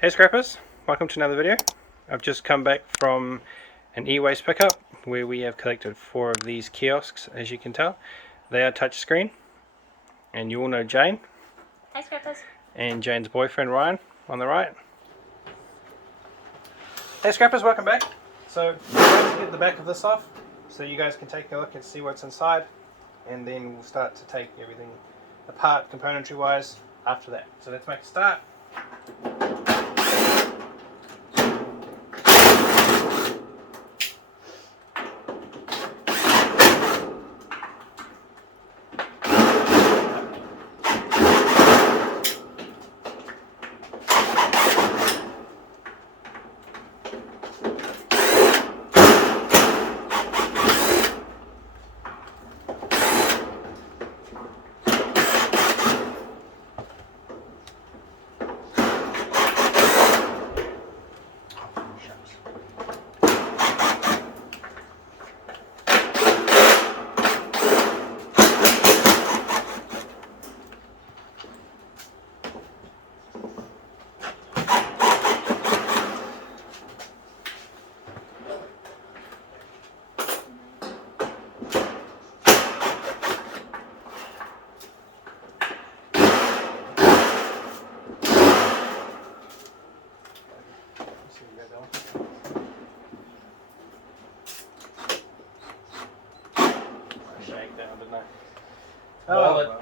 Hey scrappers, welcome to another video. I've just come back from an e-waste pickup where we have collected 4 of these kiosks. As you can tell, they are touchscreen, and you all know Jane. Hi scrappers. And Jane's boyfriend Ryan on the right. Hey scrappers, welcome back. So I'm going to get the back of this off so you guys can take a look and see what's inside, and then we'll start to take everything apart componentry wise after that. So let's make a start.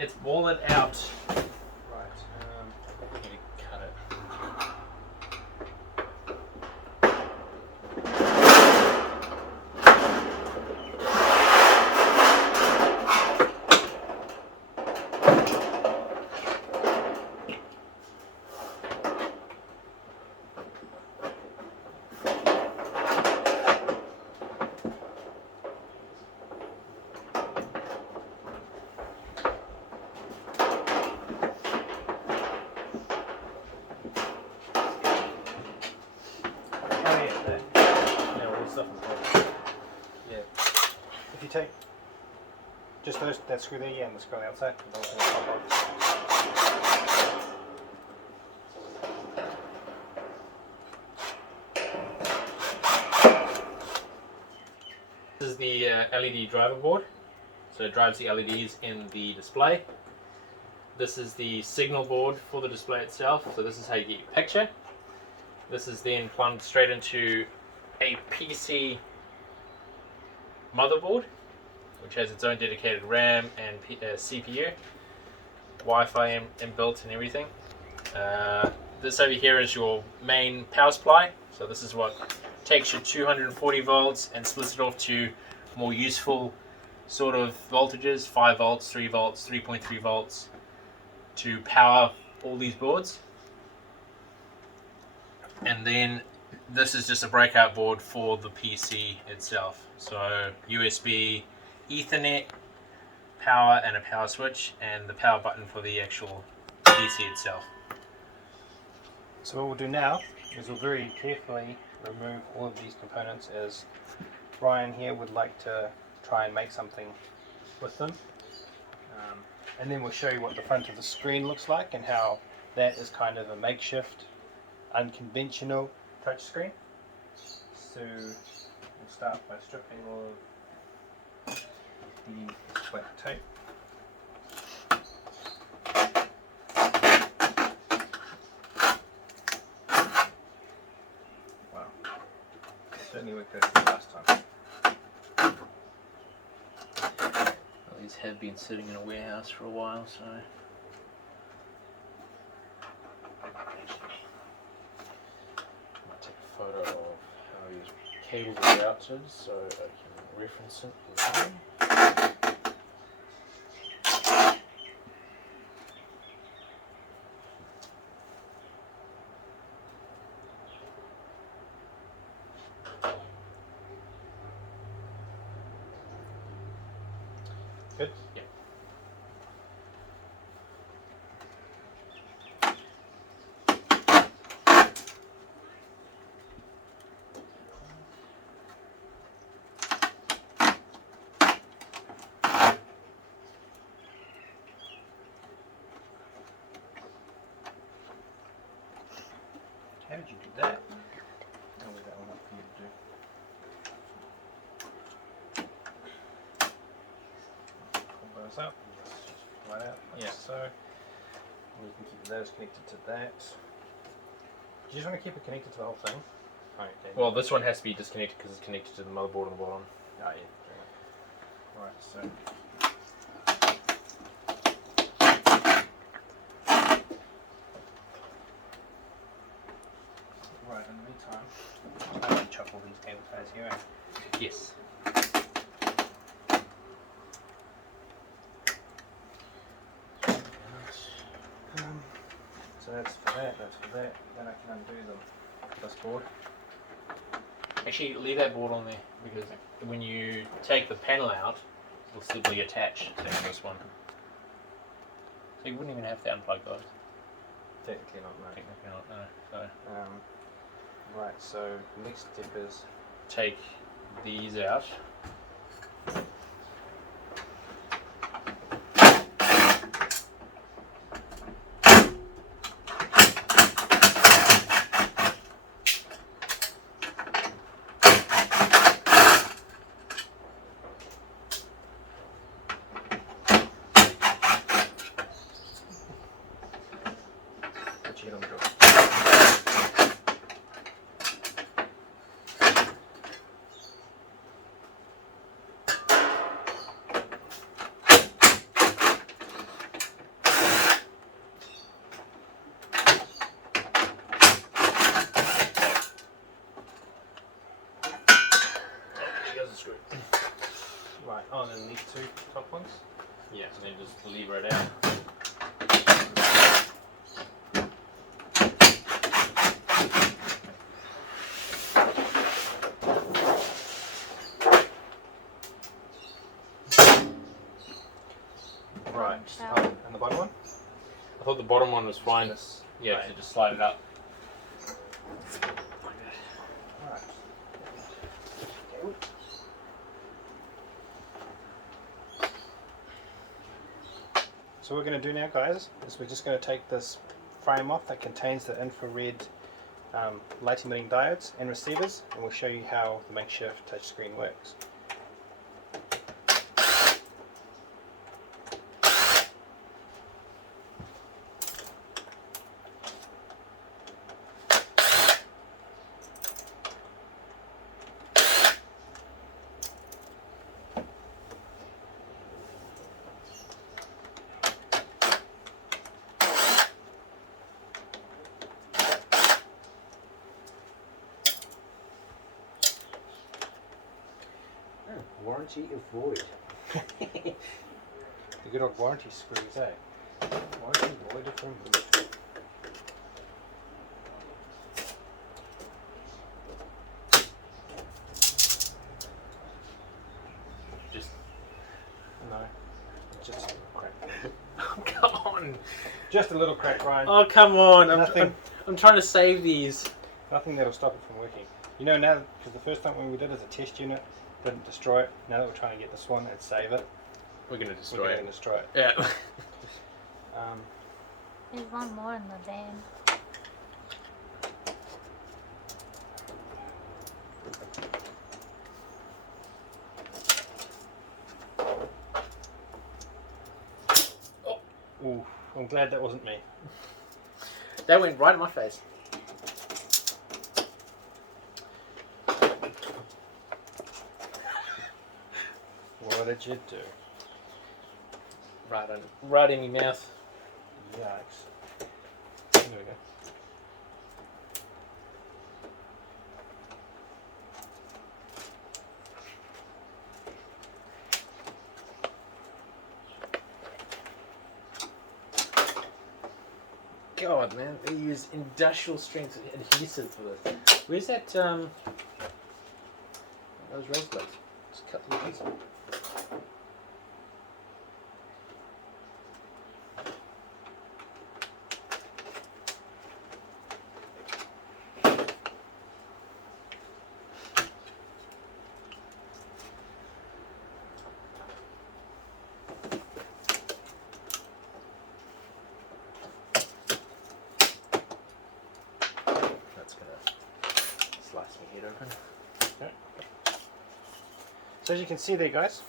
It's ball it out. Right. You need to cut it. Yeah. If you take just that screw there, and the screw on the outside, This is the LED driver board, so it drives the LEDs in the display. This is the signal board for the display itself, so this is how you get your picture. This is then plumbed straight into a PC motherboard, which has its own dedicated RAM and CPU, Wi-Fi inbuilt and everything. This over here is your main power supply, so this is what takes your 240 volts and splits it off to more useful sort of voltages, 5 volts, 3 volts, 3.3 volts, to power all these boards. And then this is just a breakout board for the PC itself. So USB, Ethernet, power and a power switch, and the power button for the actual PC itself. So what we'll do now is we'll very carefully remove all of these components, as Ryan here would like to try and make something with them. And then we'll show you what the front of the screen looks like and how that is kind of a makeshift, unconventional touchscreen. So we'll start by stripping all of the black tape. Wow, certainly worked out the last time. Well, these have been sitting in a warehouse for a while, so photo of how these cables are routed so I can reference it later. Good? Yeah. Okay, did you do that? I'll leave that one up for you to do. Pull those up, just right out like so. And you can keep those connected to that. Do you just want to keep it connected to the whole thing? Okay. Well, this one has to be disconnected because it's connected to the motherboard on the bottom. Oh yeah. Right, so right, in the meantime, I'm going to chop all these cable ties here. Yes. So that's for that, that's for that. Then I can undo them. This board. Actually, leave that board on there because when you take the panel out, it'll still be attached to this one. So you wouldn't even have to unplug those. Technically not, no. Technically not, no. So Right, so the next step is take these out. what you get on the door. Right, oh, and then these two top ones. Yeah, and then just lever it out. Right, oh, and the bottom one? I thought the bottom one was fine. This. Yeah, Right. so just slide it up. Alright. So what we're going to do now, guys, is we're just going to take this frame off that contains the infrared light emitting diodes and receivers, and we'll show you how the makeshift touchscreen works. Warranty avoid. The good old warranty screws, eh? Warranty voided from boot. Just No, just a little crack. oh, come on. Just a little crack, Ryan. Oh, come on. Nothing. I'm trying to save these. Nothing that'll stop it from working. You know, now, because the first time when we did as a test unit, didn't destroy it. Now that we're trying to get this one and save it, We're going to we're destroy going it. to destroy it. Yeah. There's one more in the van. Ooh, I'm glad that wasn't me. That went right in my face. What did you do? Right in my mouth. Yikes. There we go. God, man, they use industrial strength adhesive for this. Where's that? Those razor blades. Just cut the adhesive. That's So as you can see there, guys,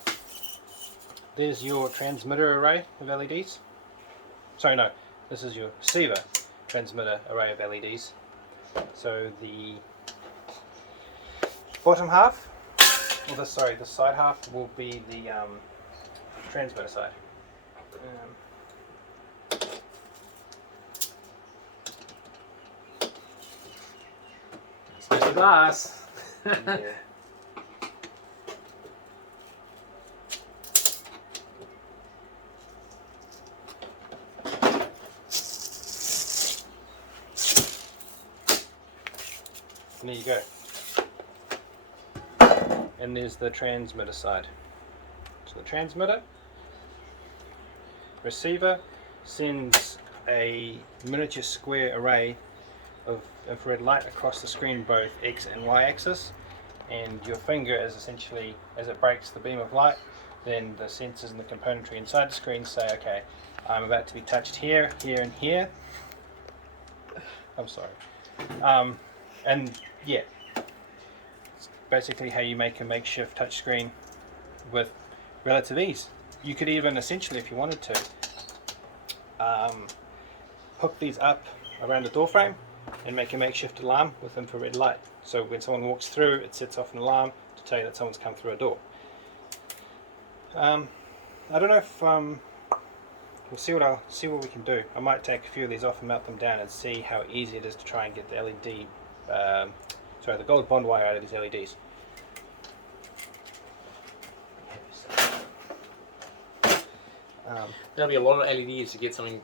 there's your transmitter array of LEDs. Sorry, no, this is your receiver transmitter array of LEDs. So the bottom half, or the side half will be the transmitter side. Special glass. Yeah. And there you go. And there's the transmitter side. So the transmitter, receiver sends a miniature square array of infrared light across the screen, both X and Y axis, and your finger is essentially, as it breaks the beam of light, then the sensors and the componentry inside the screen say, okay, I'm about to be touched here, here, and here. I'm sorry. And yeah, it's basically how you make a makeshift touchscreen with relative ease. You could even essentially, if you wanted to, hook these up around the door frame and make a makeshift alarm with infrared light. So when someone walks through, it sets off an alarm to tell you that someone's come through a door. I don't know if we'll see what we can do. I might take a few of these off and melt them down and see how easy it is to try and get the LED, the gold bond wire out of these LEDs. There'll be a lot of LEDs to get something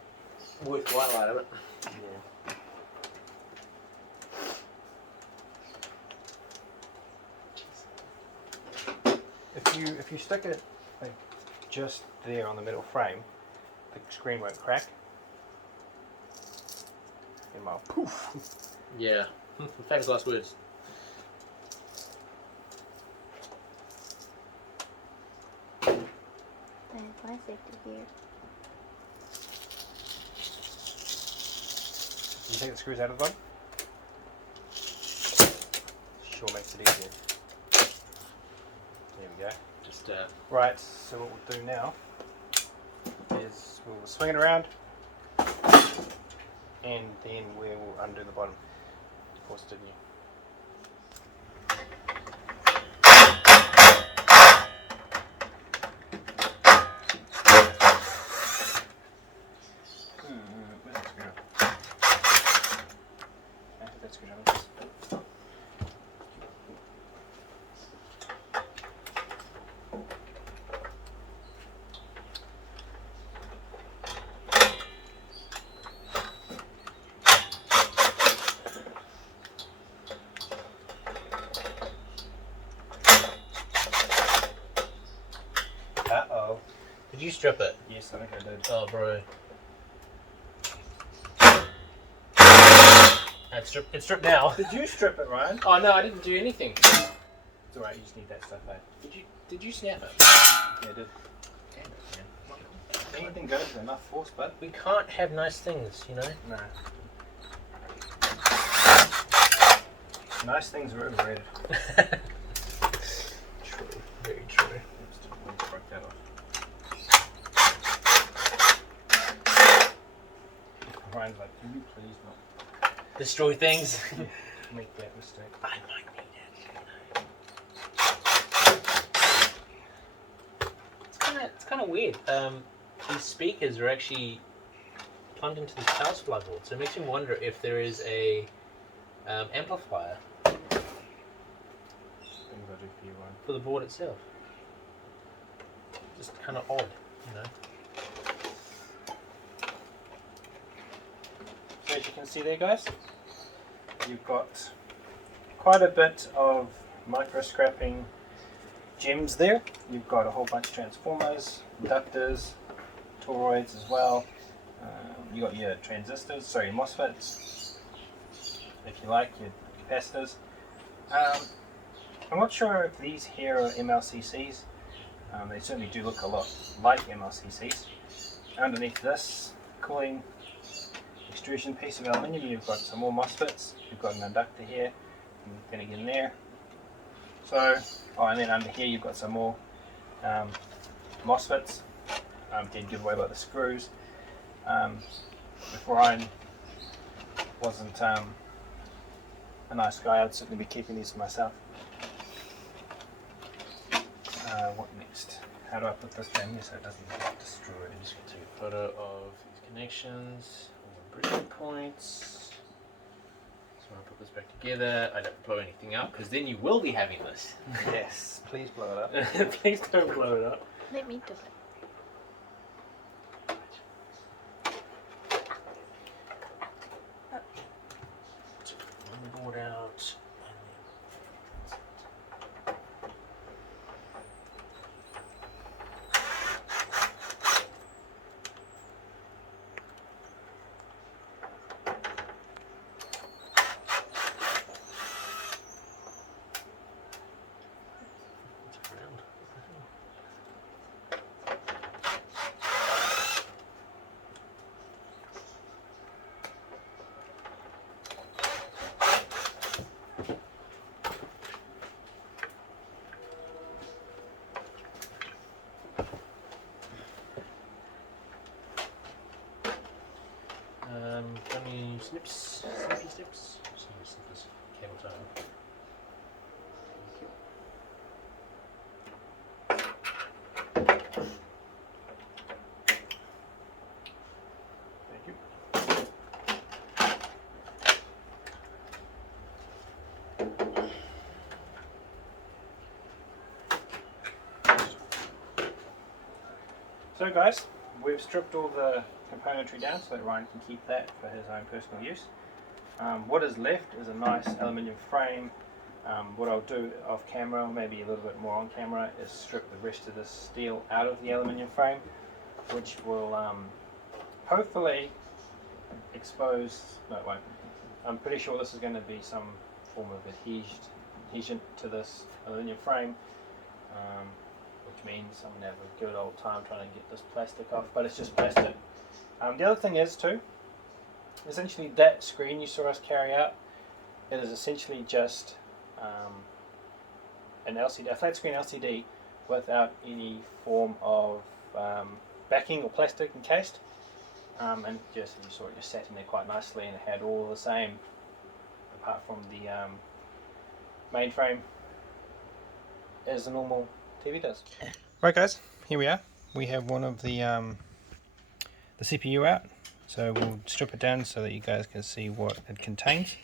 worthwhile out of it. Yeah. If you stick it like just there on the metal frame, the screen won't crack. It might poof. Yeah. Famous last words. There's my safety here. You take the screws out of the bottom? Sure makes it easier. There we go. Just Right, so what we'll do now is we'll swing it around and then we will undo the bottom. Of course, didn't you? Where's that screwdriver? I think that screwdriver. Uh-oh. did you strip it? Yes, I think I did. Oh, bro. It's stripped now. Did you strip it, Ryan? Oh no, I didn't do anything. It's alright, you just need that stuff out. Did you snap it? Yeah, I did. Damn it, man. Anything goes with enough force, bud. We can't have nice things, you know? No. Nice things are overrated. True. Very true. Oops, didn't want to break that off. Ryan's like, can you please not Destroy things. make that mistake? I might need it. It's kind of weird. These speakers are actually plugged into the power supply board, so it makes me wonder if there is a amplifier Things I do for you, Ryan. for the board itself. Just kind of odd, you know. So as you can see there, guys, you've got quite a bit of micro scrapping gems there. You've got a whole bunch of transformers, inductors, toroids as well. You got your transistors, sorry, your MOSFETs, if you like, your capacitors. I'm not sure if these here are MLCCs. They certainly do look a lot like MLCCs. Underneath this cooling extrusion piece of aluminium, you've got some more MOSFETs. You've got an inductor here, and then again there. So, oh, and then under here you've got some more MOSFETs. Didn't give away about the screws. If Ryan wasn't a nice guy, I'd certainly be keeping these for myself. What next? How do I put this down here so it doesn't get destroyed? I'm just going to take a photo of these connections, all the bridging points. So when I put this back together, I don't blow anything up because then you will be having this. Yes, please blow it up. Please don't blow it up. Let me do it. Motherboard out. Got any snips? Snippy snips? Just need to snip this cable tie. Thank you. So guys, we've stripped all the componentry down so that Ryan can keep that for his own personal use. What is left is a nice aluminium frame. What I'll do off camera, maybe a little bit more on camera, is strip the rest of this steel out of the aluminium frame, which will hopefully expose, no it won't, I'm pretty sure this is going to be some form of adhesion to this aluminium frame, which means I'm going to have a good old time trying to get this plastic off, but it's just plastic. The other thing is too, essentially that screen you saw us carry out, it is essentially just an LCD, a flat screen LCD without any form of backing or plastic encased, and just you saw it just sat in there quite nicely and it had all the same apart from the mainframe as a normal TV does. Right guys, here we are. We have one of the CPU out, so we'll strip it down so that you guys can see what it contains.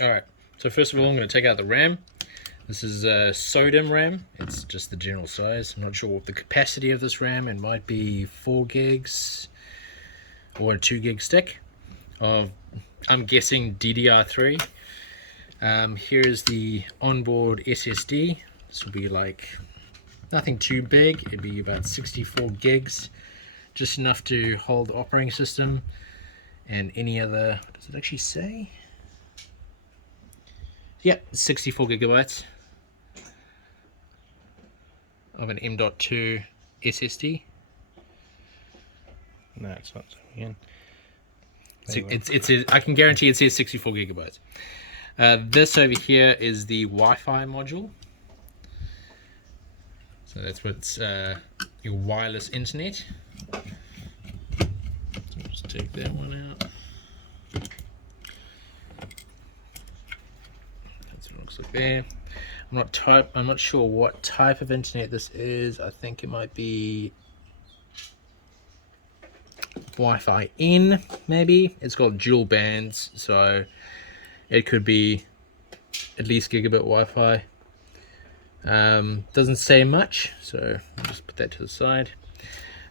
Alright, so first of all I'm going to take out the RAM. This is a SODIMM RAM, it's just the general size. I'm not sure what the capacity of this RAM, it might be 4 gigs or a 2 gig stick of, I'm guessing DDR3. Here's the onboard SSD. This will be like nothing too big, it'd be about 64 gigs, just enough to hold the operating system and any other, does it actually say? Yeah, 64 gigabytes of an M.2 SSD. No, it's not zooming in. It's I can guarantee it says 64 gigabytes. This over here is the Wi-Fi module. So that's what's your wireless internet. So I'll just take that one out. That's what it looks like there. I'm not sure what type of internet this is. I think it might be Wi-Fi in, maybe. It's got dual bands, so it could be at least gigabit Wi-Fi. Doesn't say much, so I'll just put that to the side.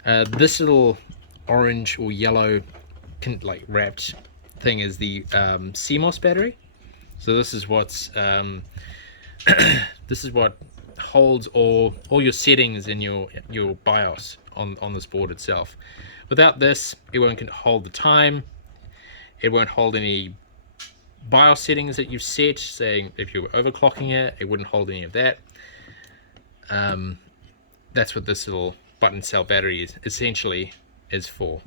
This little orange or yellow like wrapped thing is the CMOS battery. So this is what's this is what holds all your settings in your BIOS on this board itself. Without this, it won't hold the time. It won't hold any BIOS settings that you've set, saying if you were overclocking it, it wouldn't hold any of that. That's what this little button cell battery is essentially is for.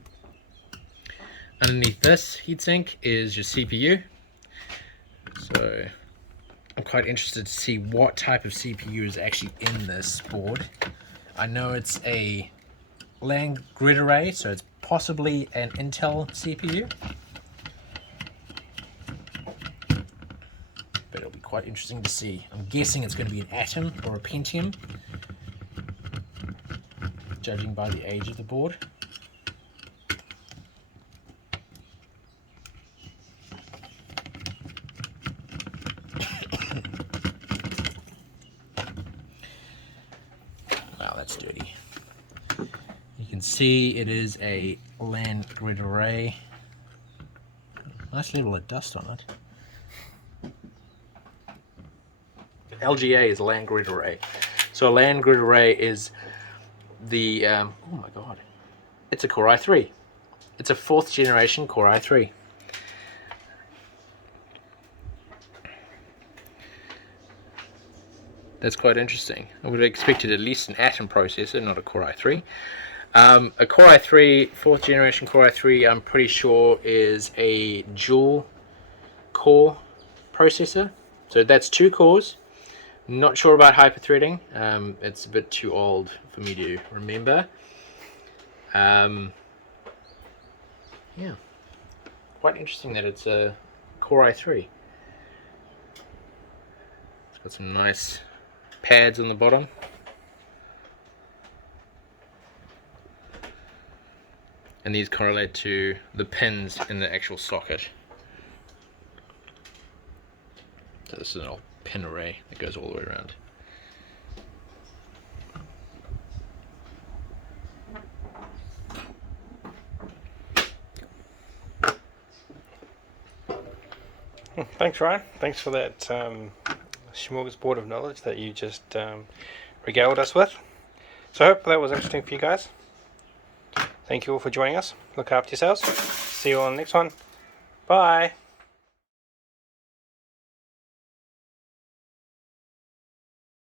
Underneath this heatsink is your CPU. So I'm quite interested to see what type of CPU is actually in this board. I know it's a LAN grid array, so it's possibly an Intel CPU. But it'll be quite interesting to see. I'm guessing it's going to be an Atom or a Pentium, judging by the age of the board. Wow, that's dirty. You can see it is a LAN grid array. Nice level of dust on it. LGA is a LAN grid array. So a LAN grid array is the, oh my god, it's a Core i3. It's a 4th generation Core i3. That's quite interesting. I would have expected at least an Atom processor, not a Core i3. A Core i3, 4th generation Core i3, I'm pretty sure is a dual core processor. So that's 2 cores. Not sure about hyperthreading. It's a bit too old for me to remember. Yeah, quite interesting that it's a Core i3. It's got some nice pads on the bottom. And these correlate to the pins in the actual socket. So this is an old pin array that goes all the way around. Thanks, Ryan. Thanks for that smorgasbord of knowledge that you just regaled us with. So I hope that was interesting for you guys. Thank you all for joining us. Look after yourselves. See you on the next one. Bye.